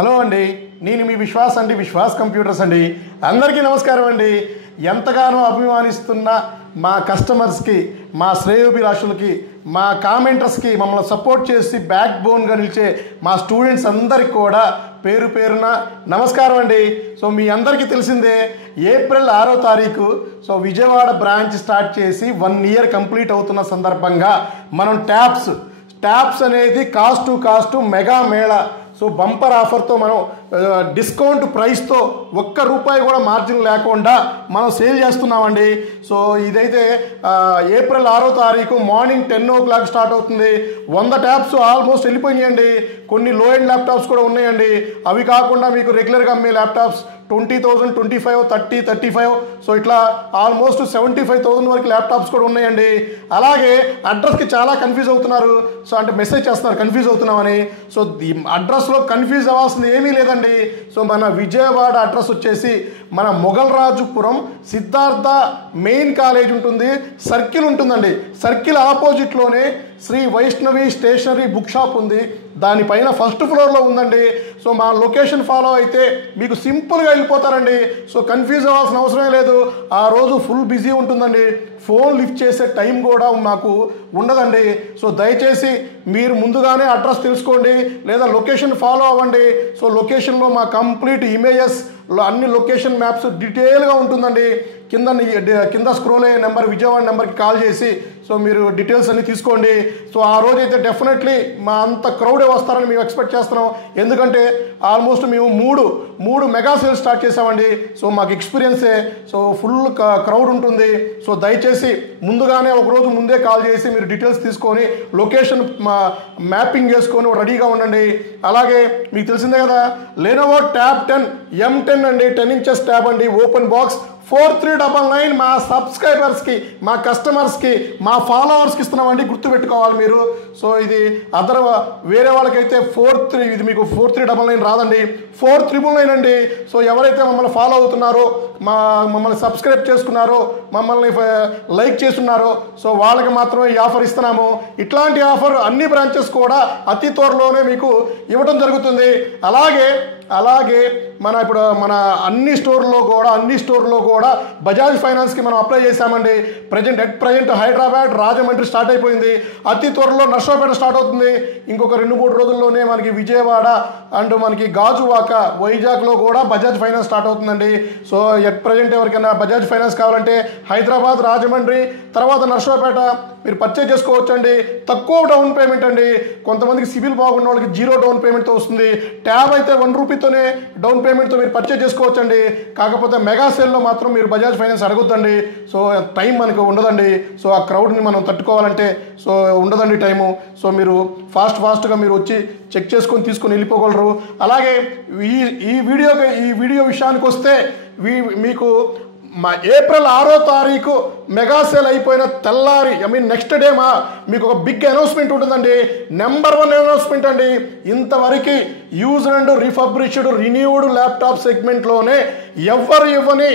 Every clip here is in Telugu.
హలో అండి, నేను మీ విశ్వాస్ అండి, విశ్వాస్ కంప్యూటర్స్ అండి. అందరికీ నమస్కారం అండి. ఎంతగానో అభిమానిస్తున్న మా కస్టమర్స్కి, మా శ్రేయోభిలాషులకి, మా కామెంటర్స్కి, మమ్మల్ని సపోర్ట్ చేసి బ్యాక్ బోన్గా నిలిచే మా స్టూడెంట్స్ అందరికి కూడా పేరు పేరున నమస్కారం అండి. సో మీ అందరికీ తెలిసిందే, ఏప్రిల్ 6వ తారీఖు విజయవాడ బ్రాంచ్ స్టార్ట్ చేసి 1 year కంప్లీట్ అవుతున్న సందర్భంగా మనం ట్యాప్స్ అనేది cost to cost mega mela bumper ఆఫర్తో మనం డిస్కౌంట్ ప్రైస్తో ₹1 కూడా మార్జిన్ లేకుండా మనం సేల్ చేస్తున్నామండి. సో ఇదైతే ఏప్రిల్ 6వ తారీఖు మార్నింగ్ 10 o'clock స్టార్ట్ అవుతుంది. 100 ట్యాప్స్ ఆల్మోస్ట్ వెళ్ళిపోయినాయండి. కొన్ని లో ఎండ్ ల్యాప్టాప్స్ కూడా ఉన్నాయండి. అవి కాకుండా మీకు రెగ్యులర్గా అమ్మే ల్యాప్టాప్స్ 20,000, 25, 30, 35 సో ఇట్లా ఆల్మోస్ట్ 75,000 వరకు ల్యాప్టాప్స్ కూడా ఉన్నాయండి. అలాగే అడ్రస్కి చాలా కన్ఫ్యూజ్ అవుతున్నారు. సో అంటే మెసేజ్ చేస్తున్నారు కన్ఫ్యూజ్ అవుతున్నామని. సో ఈ అడ్రస్లో కన్ఫ్యూజ్ అవ్వాల్సింది ఏమీ లేదండి. సో మన విజయవాడ అడ్రస్ వచ్చేసి మన మొగల్రాజుపురం సిద్ధార్థ మెయిన్ కాలేజ్ ఉంటుంది, సర్కిల్ ఉంటుందండి. సర్కిల్ ఆపోజిట్లోనే Sri Vaishnavi stationery book shop ఉంది. దానిపైన ఫస్ట్ ఫ్లోర్లో ఉందండి. సో మా లొకేషన్ ఫాలో అయితే మీకు సింపుల్గా వెళ్ళిపోతారండి. సో కన్ఫ్యూజ్ అవ్వాల్సిన అవసరమే లేదు. ఆ రోజు ఫుల్ బిజీ ఉంటుందండి. ఫోన్ లిఫ్ట్ చేసే టైం కూడా మాకు ఉండదండి. సో దయచేసి మీరు ముందుగానే అడ్రస్ తెలుసుకోండి, లేదా లొకేషన్ ఫాలో అవ్వండి. సో లొకేషన్లో మా కంప్లీట్ ఇమేజెస్, అన్ని లొకేషన్ మ్యాప్స్ డీటెయిల్గా ఉంటుందండి. కింద స్క్రోల్ అయ్యే నెంబర్, విజయవాడ నెంబర్కి కాల్ చేసి సో మీరు డీటెయిల్స్ అన్నీ తీసుకోండి. సో ఆ రోజైతే డెఫినెట్లీ మా అంత క్రౌడే వస్తారని మేము ఎక్స్పెక్ట్ చేస్తున్నాం. ఎందుకంటే ఆల్మోస్ట్ మేము మూడు మెగా సేల్ స్టార్ట్ చేసామండి. సో మాకు ఎక్స్పీరియన్సే. సో ఫుల్ క్రౌడ్ ఉంటుంది. సో దయచేసి ముందుగానే ఒకరోజు ముందే కాల్ చేసి మీరు డీటెయిల్స్ తీసుకొని లొకేషన్ మ్యాపింగ్ చేసుకొని రెడీగా ఉండండి. అలాగే మీకు తెలిసిందే కదా, లెనోవో ట్యాబ్ 10 M10 అండి, 10 inches ట్యాబ్ అండి, ఓపెన్ బాక్స్ 4399 మా సబ్స్క్రైబర్స్కి, మా కస్టమర్స్కి, మా ఫాలోవర్స్కి ఇస్తున్నామండి. గుర్తుపెట్టుకోవాలి మీరు. సో ఇది వేరే వాళ్ళకైతే ఇది మీకు 4399 రాదండి, 4399 అండి. సో ఎవరైతే మమ్మల్ని ఫాలో అవుతున్నారో, మమ్మల్ని సబ్స్క్రైబ్ చేసుకున్నారో, మమ్మల్ని లైక్ చేస్తున్నారో, సో వాళ్ళకి మాత్రమే ఈ ఆఫర్ ఇస్తున్నాము. ఇట్లాంటి ఆఫర్ అన్ని బ్రాంచెస్ కూడా అతి త్వరలోనే మీకు ఇవ్వడం జరుగుతుంది. అలాగే మన అన్ని స్టోర్లో కూడా బజాజ్ ఫైనాన్స్కి మనం అప్లై చేశామండి. ప్రజెంట్ హైదరాబాద్, రాజమండ్రి స్టార్ట్ అయిపోయింది. అతి త్వరలో నర్సాపేట స్టార్ట్ అవుతుంది. ఇంకొక 2-3 రోజుల్లోనే మనకి విజయవాడ అండ్ మనకి గాజువాక, వైజాగ్లో కూడా బజాజ్ ఫైనాన్స్ స్టార్ట్ అవుతుందండి. సో ప్రజెంట్ ఎవరికైనా బజాజ్ ఫైనాన్స్ కావాలంటే హైదరాబాద్, రాజమండ్రి, తర్వాత నర్సాపేట మీరు పర్చేజ్ చేసుకోవచ్చండి. తక్కువ డౌన్ పేమెంట్ అండి. కొంతమందికి సిబిల్ బాగున్న వాళ్ళకి 0 డౌన్ పేమెంట్తో వస్తుంది. ట్యాబ్ అయితే ₹1తోనే డౌన్ పేమెంట్తో మీరు పర్చేజ్ చేసుకోవచ్చండి. కాకపోతే మెగా సేల్లో మాత్రం మీరు బజాజ్ ఫైనాన్స్ అడగొద్దండి. సో టైం మనకు ఉండదండి. సో ఆ క్రౌడ్ని మనం తట్టుకోవాలంటే సో ఉండదండి టైము. సో మీరు ఫాస్ట్గా మీరు వచ్చి చెక్ చేసుకొని తీసుకొని వెళ్ళిపోగలరు. అలాగే ఈ వీడియో విషయానికి వస్తే మీకు ఏప్రిల్ 6వ తారీఖు మెగా సేల్ అయిపోయిన తెల్లారి నెక్స్ట్ డే మీకు ఒక బిగ్ అనౌన్స్మెంట్ ఉంటుందండి. నెంబర్ 1 అనౌన్స్మెంట్ అండి. ఇంతవరకు used and refurbished renewed laptop సెగ్మెంట్లోనే ఎవరు ఇవ్వని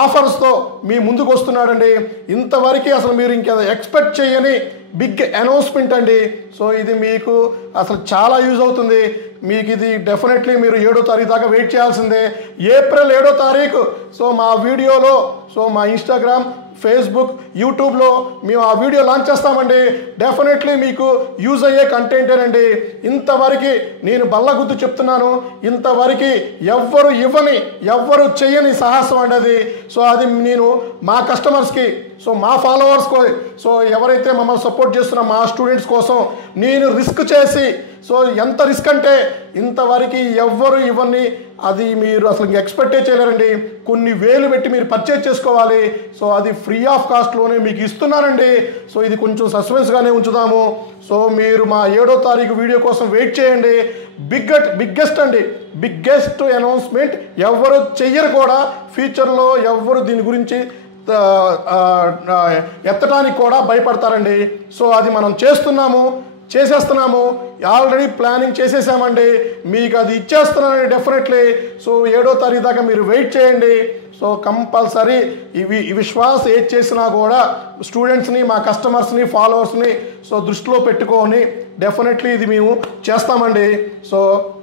ఆఫర్స్తో మీ ముందుకు వస్తున్నాడండి. ఇంతవరకు అసలు మీరు ఇంకా ఎక్స్పెక్ట్ చేయని బిగ్ అనౌన్స్మెంట్ అండి. సో ఇది మీకు అసలు చాలా యూజ్ అవుతుంది. మీకు ఇది డెఫినెట్లీ మీరు 7వ తారీఖు దాకా వెయిట్ చేయాల్సిందే. ఏప్రిల్ 7వ తారీఖు మా వీడియోలో మా ఇన్స్టాగ్రామ్, ఫేస్బుక్, యూట్యూబ్లో మేము ఆ వీడియో లాంచ్ చేస్తామండి. డెఫినెట్లీ మీకు యూజ్ అయ్యే కంటెంటేనండి. ఇంతవరకు నేను బల్లగుద్దు చెప్తున్నాను, ఇంతవరకు ఎవ్వరు చేయని సాహసం అండి అది. సో అది నేను మా కస్టమర్స్కి, మా ఫాలోవర్స్కి, ఎవరైతే మమ్మల్ని సపోర్ట్ చేస్తున్న మా స్టూడెంట్స్ కోసం నేను రిస్క్ చేసి, ఎంత రిస్క్ అంటే ఇంతవరకు ఎవ్వరు ఇవ్వని, అది మీరు అసలు ఎక్స్పెక్టే చేయలేరండి. కొన్ని వేలు పెట్టి మీరు పర్చేజ్ చేసుకోవాలి. సో అది ఫ్రీ ఆఫ్ కాస్ట్లోనే మీకు ఇస్తున్నానండి. సో ఇది కొంచెం సస్పెన్స్గానే ఉంచుదాము. సో మీరు మా 7వ తారీఖు వీడియో కోసం వెయిట్ చేయండి. బిగ్గెస్ట్ అనౌన్స్మెంట్ ఎవరు చెయ్యరు కూడా. ఫ్యూచర్లో ఎవరు దీని గురించి ఎత్తడానికి కూడా భయపడతారండి. సో అది మనం చేసేస్తున్నాము. ఆల్రెడీ ప్లానింగ్ చేసేసామండి, మీకు అది ఇచ్చేస్తున్నానండి డెఫినెట్లీ. సో 7వ తారీఖు దాకా మీరు వెయిట్ చేయండి. సో కంపల్సరీ ఈ విశ్వాస్ ఏది చేసినా కూడా స్టూడెంట్స్ని, మా కస్టమర్స్ని, ఫాలోవర్స్ని సో దృష్టిలో పెట్టుకొని డెఫినెట్లీ ఇది మేము చేస్తామండి. సో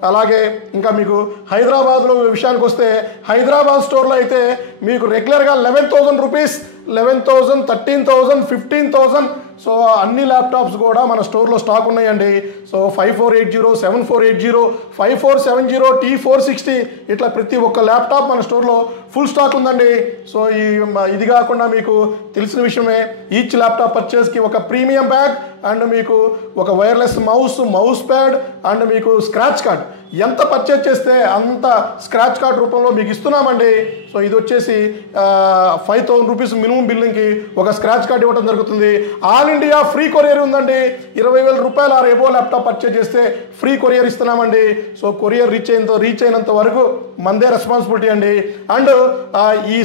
అలాగే ఇంకా మీకు హైదరాబాద్లో విషయానికి వస్తే, హైదరాబాద్ స్టోర్లో అయితే మీకు రెగ్యులర్గా 11,000 రూపీస్, 11,000, 13,000, 15,000 సో అన్ని ల్యాప్టాప్స్ కూడా మన స్టోర్లో స్టాక్ ఉన్నాయండి. సో 5480, 7480, 5470, T460 ఇట్లా ప్రతి ఒక్క ల్యాప్టాప్ మన స్టోర్లో ఫుల్ స్టాక్ ఉందండి. సో ఇది కాకుండా మీకు తెలిసిన విషయమే, ఈచ్ ల్యాప్టాప్ పర్చేస్కి ఒక ప్రీమియం బ్యాగ్ అండ్ మీకు ఒక వైర్లెస్ మౌస్ ప్యాడ్ అండ్ మీకు స్క్రాచ్ కార్డ్, ఎంత పర్చేజ్ చేస్తే అంత స్క్రాచ్ కార్డ్ రూపంలో మీకు ఇస్తున్నామండి. సో ఇది వచ్చేసి 5,000 రూపీస్ మినిమం బిల్లింగ్కి ఒక స్క్రాచ్ కార్డ్ ఇవ్వడం జరుగుతుంది. ఆల్ ఇండియా ఫ్రీ కొరియర్ ఉందండి. 20,000 రూపాయలు ఆ రేబో ల్యాప్టాప్ పర్చేజ్ చేస్తే ఫ్రీ కొరియర్ ఇస్తున్నామండి. సో కొరియర్ రీచ్ అయినంత వరకు మందే రెస్పాన్సిబిలిటీ అండి. అండ్ ఈ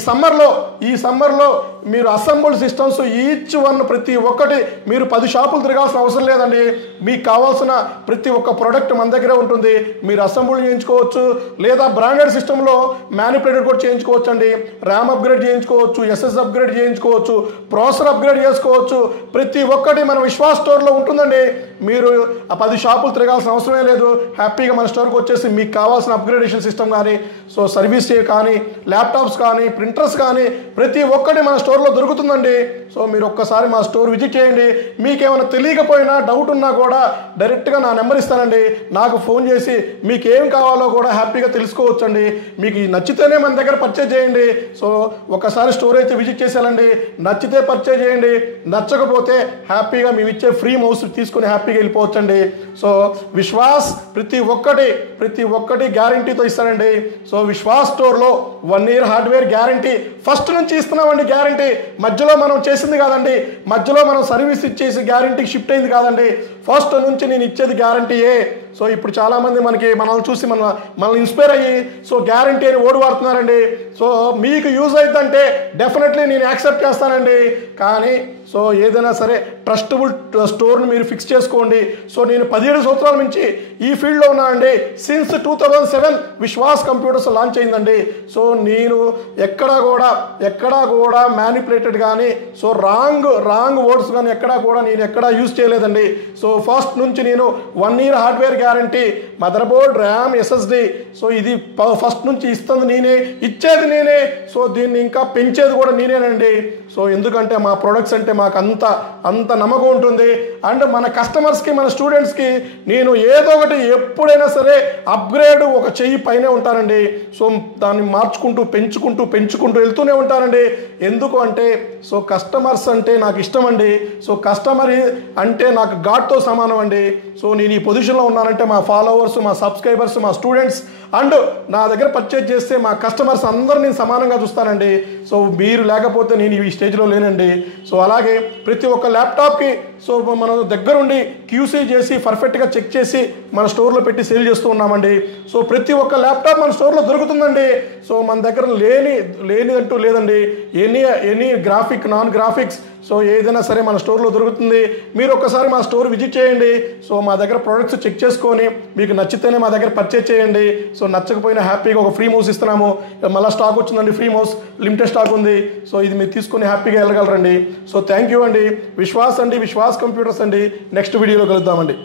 సమ్మర్లో మీరు అసెంబుల్డ్ సిస్టమ్స్ ఈచ్ వన్ ప్రతి ఒక్కటి మీరు 10 షాపులు తిరగాల్సిన అవసరం లేదండి. మీకు కావాల్సిన ప్రతి ఒక్క ప్రోడక్ట్ మన దగ్గరే ఉంటుంది. మీరు అసెంబుల్ చేయించుకోవచ్చు, లేదా బ్రాండెడ్ సిస్టంలో మ్యానిపులేటెడ్ కూడా చేయించుకోవచ్చు అండి. ర్యామ్ అప్గ్రేడ్ చేయించుకోవచ్చు, ఎస్ఎస్ అప్గ్రేడ్ చేయించుకోవచ్చు, ప్రాసెసర్ అప్గ్రేడ్ చేసుకోవచ్చు. ప్రతి ఒక్కటి మన విశ్వాస్ స్టోర్లో ఉంటుందండి. మీరు ఆ 10 షాపులు తిరగాల్సిన అవసరమే లేదు. హ్యాపీగా మన స్టోర్కి వచ్చేసి మీకు కావాల్సిన అప్గ్రేడేషన్ సిస్టమ్ కానీ, సో సర్వీస్ కానీ, ల్యాప్టాప్స్ కానీ, ప్రింటర్స్ కానీ ప్రతి ఒక్కటి మన స్టోర్లో దొరుకుతుందండి. సో మీరు ఒక్కసారి మా స్టోర్ విజిట్ చేయండి. మీకేమైనా తెలియకపోయినా డౌట్ ఉన్నా కూడా డైరెక్ట్గా నా నెంబర్ ఇస్తానండి, నాకు ఫోన్ చేసి మీకు ఏం కావాలో కూడా హ్యాపీగా తెలుసుకోవచ్చండి. మీకు నచ్చితేనే మన దగ్గర పర్చేజ్ చేయండి. సో ఒకసారి స్టోర్ అయితే విజిట్ చేసేయాలండి. నచ్చితే పర్చేజ్ చేయండి, నచ్చకపోతే హ్యాపీగా మేము ఇచ్చే ఫ్రీ మౌస్ తీసుకుని హ్యాపీగా వెళ్ళిపోవచ్చండి. సో విశ్వాస్ ప్రతి ఒక్కటి గ్యారంటీతో ఇస్తానండి. సో విశ్వాస్ స్టోర్లో 1 year హార్డ్వేర్ గ్యారంటీ ఫస్ట్ నుంచి ఇస్తున్నామండి. గ్యారంటీ మధ్యలో మనం చేసింది కాదండి, మధ్యలో మనం సర్వీస్ ఇచ్చేసి గ్యారంటీకి షిఫ్ట్ అయింది కాదండి. ఫస్ట్ నుంచి నేను ఇచ్చేది గ్యారంటీయే. సో ఇప్పుడు చాలామంది మనల్ని చూసి మనల్ని ఇన్స్పైర్ అయ్యి సో గ్యారంటీ అని ఓడి వాడుతున్నారండి. సో మీకు యూజ్ అవుతుందంటే డెఫినెట్లీ నేను యాక్సెప్ట్ చేస్తానండి. కానీ సో ఏదైనా సరే ట్రస్టబుల్ స్టోర్ని మీరు ఫిక్స్ చేసుకోండి. సో నేను 17 సంవత్సరాల నుంచి ఈ ఫీల్డ్లో ఉన్నానండి. సిన్స్ 2007 విశ్వాస్ కంప్యూటర్స్ లాంచ్ అయిందండి. సో నేను ఎక్కడా కూడా మ్యానిపులేటెడ్ కానీ, సో రాంగ్ వర్డ్స్ కానీ నేను ఎక్కడా యూజ్ చేయలేదండి. సో ఫస్ట్ నుంచి నేను 1 year hardware guarantee, mother board, RAM, SSD so ఇది ఫస్ట్ నుంచి ఇస్తుంది నేనే, ఇచ్చేది నేనే. సో దీన్ని ఇంకా పెంచేది కూడా నేనేనండి. సో ఎందుకంటే మా ప్రొడక్ట్స్ అంటే మాకు అంత నమ్మకం ఉంటుంది. అండ్ మన కస్టమర్స్కి, మన స్టూడెంట్స్కి నేను ఏదో ఒకటి ఎప్పుడైనా సరే అప్గ్రేడ్ ఒక చెయ్యి పైనే ఉంటానండి. సో దాన్ని మార్చుకుంటూ పెంచుకుంటూ వెళ్తూనే ఉంటానండి. ఎందుకు అంటే సో కస్టమర్స్ అంటే నాకు ఇష్టం అండి. సో కస్టమర్ అంటే నాకు గాడ్తో సమానం అండి. సో నేను ఈ పొజిషన్లో ఉన్నానంటే మా ఫాలోవర్స్, మా సబ్స్క్రైబర్స్, మా స్టూడెంట్స్ అండ్ నా దగ్గర పర్చేజ్ చేస్తే మా కస్టమర్స్ అందరూ నేను సమానంగా చూస్తానండి. సో మీరు లేకపోతే నేను ఈ స్టేజ్లో లేనండి. సో అలాగే ప్రతి ఒక్క ల్యాప్టాప్కి సో మనం దగ్గరుండి క్యూసీ చేసి పర్ఫెక్ట్గా చెక్ చేసి మన స్టోర్లో పెట్టి సేల్ చేస్తూ ఉన్నామండి. సో ప్రతి ఒక్క ల్యాప్టాప్ మన స్టోర్లో దొరుకుతుందండి. సో మన దగ్గర లేనిదంటూ లేదండి. Any graphic, non graphics so ఏదైనా సరే మన స్టోర్లో దొరుకుతుంది. మీరు ఒక్కసారి మా స్టోర్ విజిట్ చేయండి. సో మా దగ్గర ప్రొడక్ట్స్ చెక్ చేసుకొని మీకు నచ్చితేనే మా దగ్గర పర్చేజ్ చేయండి. సో నచ్చకపోయినా హ్యాపీగా ఒక ఫ్రీ మౌస్ ఇస్తున్నాము. మళ్ళీ స్టాక్ వచ్చిందండి, ఫ్రీ మౌస్ లిమిటెడ్ స్టాక్ ఉంది. సో ఇది మీరు తీసుకొని హ్యాపీగా వెళ్ళగలరండి. సో థ్యాంక్ యూ అండి. విశ్వాస్ కంప్యూటర్స్ అండి. నెక్స్ట్ వీడియోలో కలుద్దామండి.